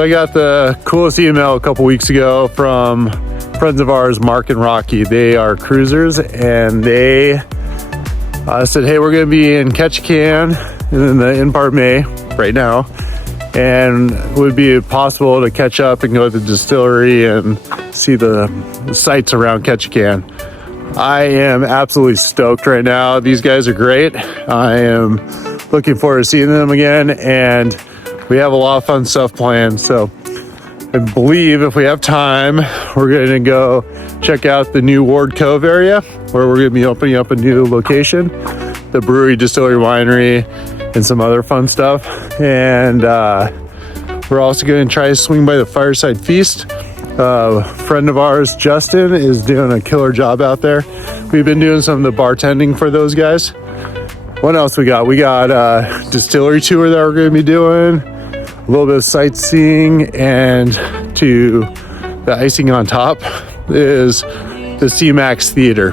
So I got the coolest email a couple weeks ago from friends of ours, Mark and Rocky. They are cruisers, and they said, hey, we're going to be in Ketchikan in the end part of May right now, and would it be possible to catch up and go to the distillery and see the sights around Ketchikan. I am absolutely stoked right now. These guys are great. I am looking forward to seeing them again, and we have a lot of fun stuff planned. So I believe if we have time, we're going to go check out the new Ward Cove area, where we're going to be opening up a new location, the brewery, distillery, winery, and some other fun stuff. And we're also going to try to swing by the Fireside Feast. A friend of ours, Justin, is doing a killer job out there. We've been doing some of the bartending for those guys. What else we got? We got a distillery tour that we're going to be doing, a little bit of sightseeing, and to the icing on top is the C-Max Theater.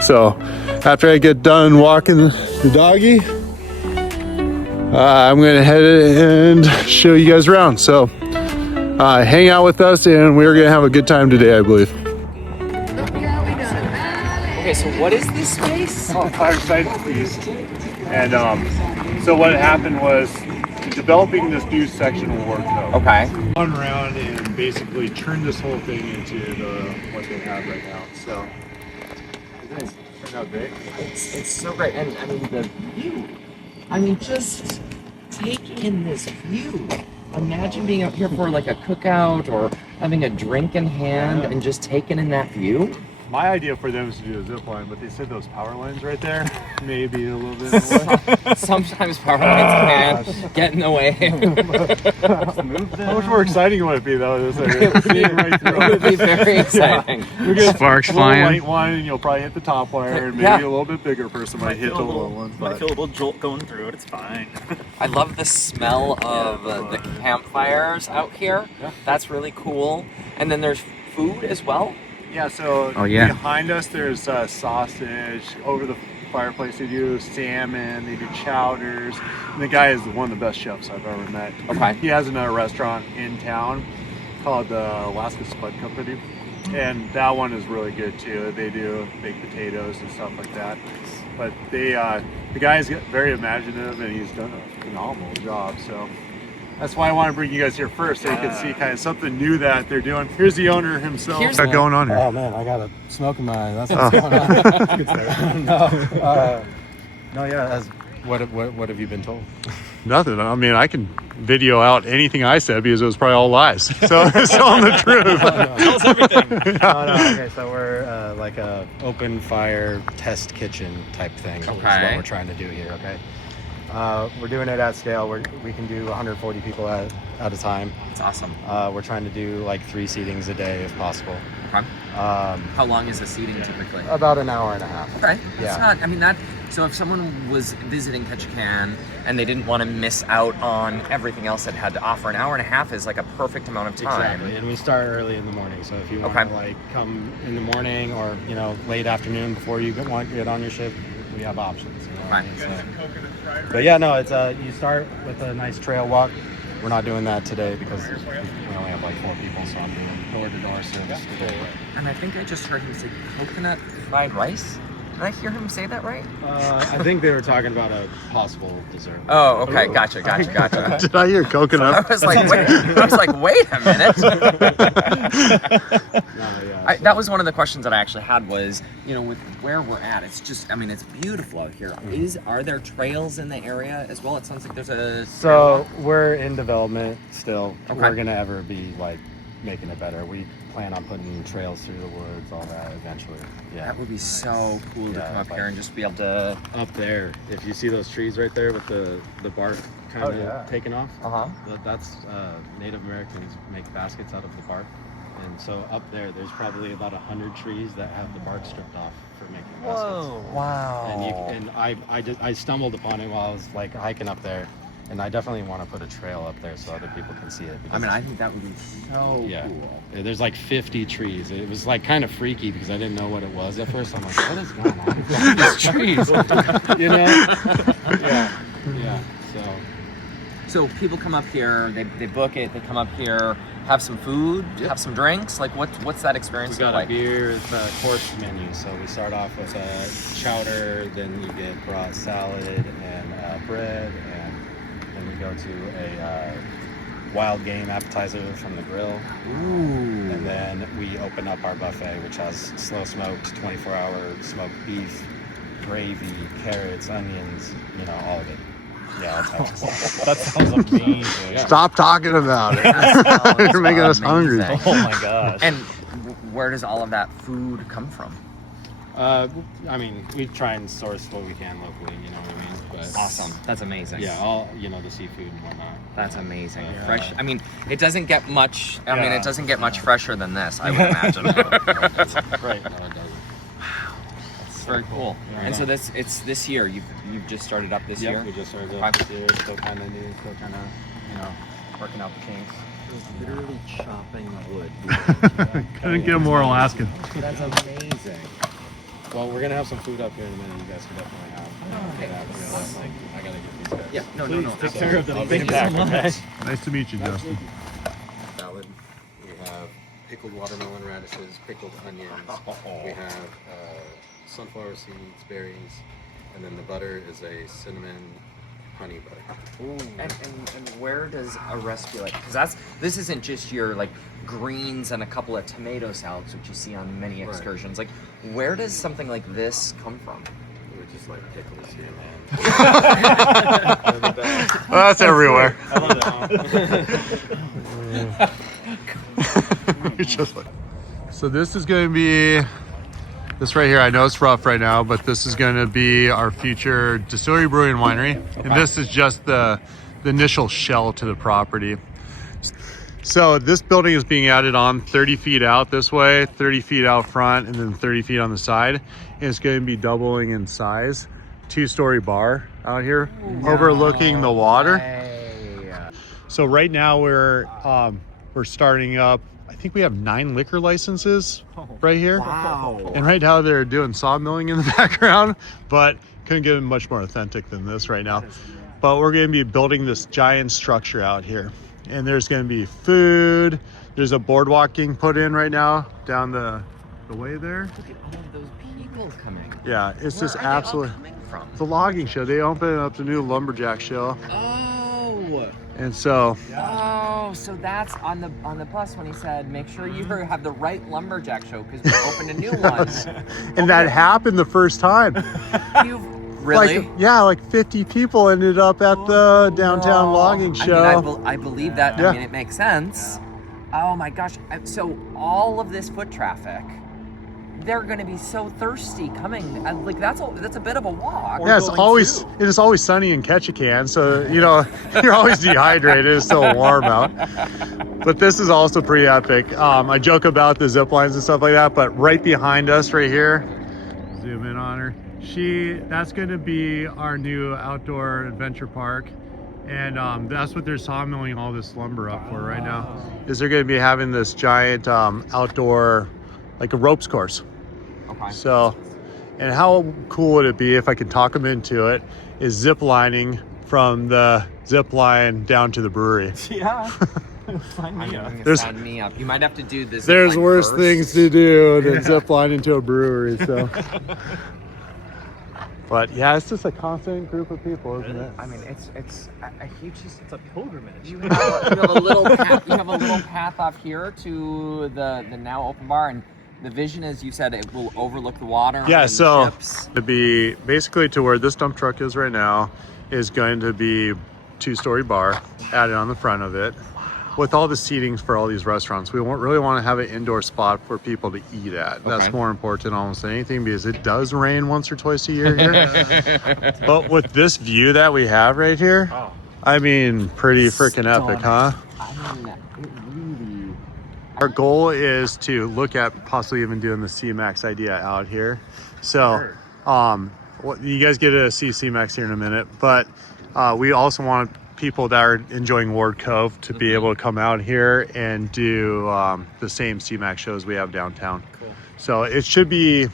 So after I get done walking the doggy, I'm going to head and show you guys around. So hang out with us, and we're going to have a good time today, I believe. Okay, so what is this space? Oh, Fireside Feast. And so what happened was developing this new section of Ward Cove. Okay. Gone around and basically turned this whole thing into what they have right now. So it's turned out great. It's so great, and I mean the view. I mean, just take in this view. Imagine being up here for like a cookout or having a drink in hand and just taking in that view. My idea for them is to do a zip line, but they said those power lines right there may be a little bit in the way. Sometimes power lines can get in the way. How much more exciting would it be though? Seeing right through It would be very exciting. Sparks flying. Light one, and you'll probably hit the top wire, and maybe a little bit bigger person might hit the little ones. Might feel a little jolt going through it. It's fine. I love the smell of the campfires out here. Yeah. That's really cool. And then there's food as well. Yeah, so behind us there's sausage. Over the fireplace they do salmon, they do chowders. And the guy is one of the best chefs I've ever met. Okay. He has another restaurant in town called the Alaska Spud Company. And that one is really good too. They do baked potatoes and stuff like that. But the guy is very imaginative, and he's done a phenomenal job. So that's why I want to bring you guys here first, so you can see kind of something new that they're doing. Here's the owner himself. What's going on here? Oh man, I got a smoke in my eye. That's what's going on. What have you been told? Nothing. I mean, I can video out anything I said because it was probably all lies. So it's telling the truth. Tell us everything. Okay, so we're like a open fire test kitchen type thing. Okay. Is what we're trying to do here. Okay. We're doing it at scale. We can do 140 people at a time. That's awesome. We're trying to do like 3 seatings a day if possible. Okay. How long is the seating typically? About an hour and a half. Okay. Yeah. It's not, I mean, so if someone was visiting Ketchikan and they didn't want to miss out on everything else it had to offer, an hour and a half is like a perfect amount of time. Exactly, and we start early in the morning. So if you want to like come in the morning or late afternoon before you get on your shift, we have options. Right. But yeah, no, it's you start with a nice trail walk. We're not doing that today because we only have like 4 people, so I'm doing door-to-door service today. And I think I just heard him say coconut fried rice. Did I hear him say that right? I think they were talking about a possible dessert. Oh, okay, gotcha. Did I hear coconut? I was like, wait a minute. That was one of the questions that I actually had was, with where we're at, it's just, I mean, it's beautiful out here. Are there trails in the area as well? It sounds like there's a... So we're in development still. Okay. We're going to ever be like making it better. We plan on putting trails through the woods, all that eventually. Yeah. That would be so cool to come up here and just be able to... Up there, if you see those trees right there with the bark kind of taken off, that's Native Americans make baskets out of the bark. And so up there's probably about 100 trees that have the bark stripped off for making baskets. Whoa! Wow! And I stumbled upon it while I was like hiking up there, and I definitely want to put a trail up there so other people can see it. I mean, I think that would be so cool. There's like 50 trees. It was like kind of freaky because I didn't know what it was at first. I'm like, what is going on with all these trees? Yeah. So. So people come up here, they book it, they come up here, have some food, have some drinks. Like what's that experience We got like? a beer, it's a course menu. So we start off with a chowder, then you get brought salad and bread, and then we go to a wild game appetizer from the grill. Ooh. And then we open up our buffet, which has slow smoked, 24-hour smoked beef, gravy, carrots, onions, you know, all of it. Yeah, that sounds amazing. Stop talking about it. You're making us hungry. Amazing. Oh my gosh. And where does all of that food come from? I mean, we try and source what we can locally, you know what I mean? But Awesome. That's amazing. yeah, all, you know, the seafood and whatnot. That's amazing. Yeah. Fresh. I mean, it doesn't get much. I mean, Yeah. it doesn't get much fresher than this, I would imagine. Right. No, it doesn't. It's very cool. Yeah. And so it's this year. You've just started up this Yep, year. we just started Okay. up this year, still kind of new, still kind of, you know, working out the kinks. Literally chopping wood. Couldn't get more Alaskan. That's amazing. Well, we're gonna have some food up here in a minute. You guys can definitely have. Okay. Yeah, like, I gotta get these guys. Yeah. No. Take care of them. I'll Thank bring you it so back, much. Nice to meet you, Justin. Salad. We have pickled watermelon radishes, pickled onions. We have sunflower seeds, berries, and then the butter is a cinnamon honey butter. And where does a recipe like? Because this isn't just your like greens and a couple of tomato salads, which you see on many Right. excursions. Like, where does something like this come from? We're just like pickles here, man. That's everywhere. I love it. Just like. So this is going to be this right here. I know it's rough right now, but this is going to be our future distillery, brewery, and winery. And this is just the initial shell to the property. So this building is being added on 30 feet out this way, 30 feet out front, and then 30 feet on the side. And it's going to be doubling in size. 2-story bar out here overlooking the water. Hey. So right now we're starting up. I think we have 9 liquor licenses right here. Wow. And right now they're doing sawmilling in the background, but couldn't get much more authentic than this right now. But we're going to be building this giant structure out here. And there's going to be food. There's a boardwalk being put in right now down the way there. Look at all of those people coming. Yeah, it's Where just are they all absolutely. coming from? It's a logging show. They opened up the new lumberjack show. Oh. And so Oh, so that's on the bus when he said, make sure you have the right lumberjack show because we opened a new one. and that happened the first time. You've really? Like 50 people ended up at the downtown logging show. I mean, I believe that. Yeah. I mean, it makes sense. Oh my gosh! So all of this foot traffic, they're going to be so thirsty coming. Like that's a bit of a walk. Yeah, it is always sunny in Ketchikan, so you know you're always dehydrated. It's so warm out. But this is also pretty epic. I joke about the zip lines and stuff like that, but right behind us, right here, zoom in on her. That's going to be our new outdoor adventure park, and that's what they're sawmilling all this lumber up for right now. Is they're going to be having this giant outdoor, like a ropes course. Okay. So, and how cool would it be if I could talk them into it? Is zip lining from the zip line down to the brewery. Yeah. Sign me up. Sign me up. You might have to do this. There's like, worse first. things to do than zip line into a brewery. So, but yeah, it's just a constant group of people, isn't it? I mean, it's a huge. It's a pilgrimage. You have a little path. You have a little path off here to the now open bar, and the vision is, you said, it will overlook the water. Yeah, and so the ships. to be basically to where this dump truck is right now is going to be 2-story bar added on the front of it with all the seatings for all these restaurants. We won't really want to have an indoor spot for people to eat at. That's Okay. more important almost than anything because it does rain once or twice a year here. But with this view that we have right here, Oh. I mean, pretty freaking epic, huh? I mean, it really. Our goal is to look at possibly even doing the C-Max idea out here. So, you guys get to see C-Max here in a minute, but we also want people that are enjoying Ward Cove to be able to come out here and do the same C-Max shows we have downtown. Cool. So it should be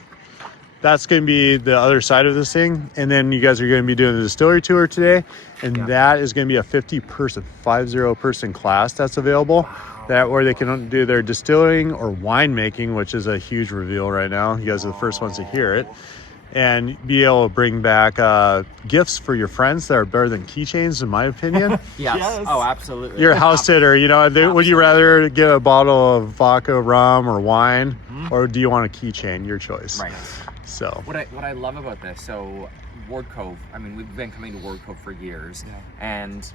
that's going to be the other side of this thing. And then you guys are going to be doing the distillery tour today. And that is going to be a 50 person class that's available. That where they can do their distilling or winemaking, which is a huge reveal right now. You guys are the first ones to hear it. And be able to bring back gifts for your friends that are better than keychains, in my opinion. Yes. Oh, absolutely. You're a house sitter, you know. Would you rather get a bottle of vodka, rum, or wine, or do you want a keychain? Your choice. Right. So what I love about this, so Ward Cove, I mean, we've been coming to Ward Cove for years, and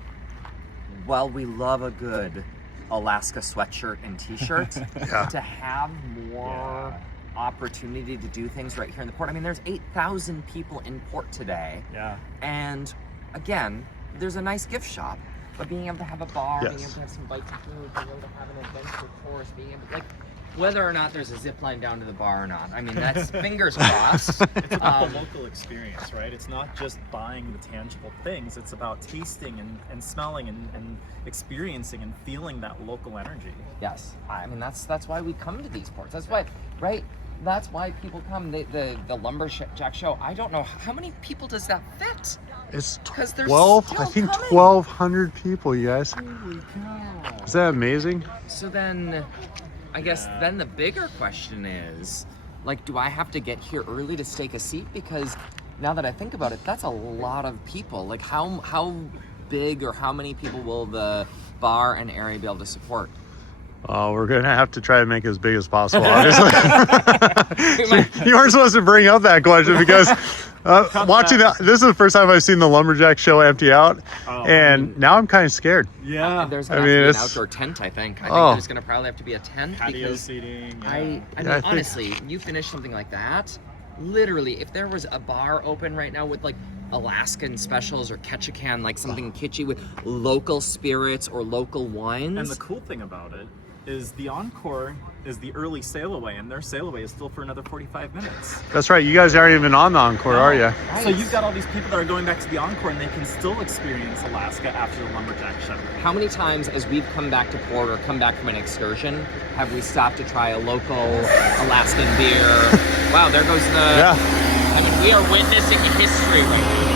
while we love a good Alaska sweatshirt and t-shirt, to have more opportunity to do things right here in the port. I mean, there's 8,000 people in port today. Yeah. And again, there's a nice gift shop, but being able to have a bar, being able to have some bites of food, being able to have an adventure course, being able like whether or not there's a zip line down to the bar or not. I mean, that's fingers crossed. It's about the local experience, right? It's not just buying the tangible things. It's about tasting and smelling and experiencing and feeling that local energy. Yes. I mean, that's why we come to these ports. That's why, right? That's why people come. The Lumberjack show, I don't know, how many people does that fit? it's 'Cause they're 12, still I think coming. 1,200 people, you guys. Holy cow. Is that amazing? So then, I guess then the bigger question is, like, do I have to get here early to stake a seat? Because now that I think about it, that's a lot of people. Like, how big or how many people will the bar and area be able to support? We're going to have to try to make it as big as possible, obviously. You weren't supposed to bring up that question because watching this is the first time I've seen the Lumberjack show empty out. And now I'm kind of scared. Yeah. There's going to have to be an outdoor tent, I think. I think there's going to probably have to be a tent. Patio because seating. I mean, honestly, you finish something like that, literally, if there was a bar open right now with like Alaskan specials or Ketchikan, like something kitschy with local spirits or local wines. And the cool thing about it is the Encore is the early sail away, and their sail away is still for another 45 minutes. That's right. You guys aren't even on the Encore, are you? Right. So you've got all these people that are going back to the Encore, and they can still experience Alaska after the Lumberjack show. How many times as we've come back to port or come back from an excursion have we stopped to try a local Alaskan beer? Wow, there goes the... Yeah. I mean, we are witnessing history right now.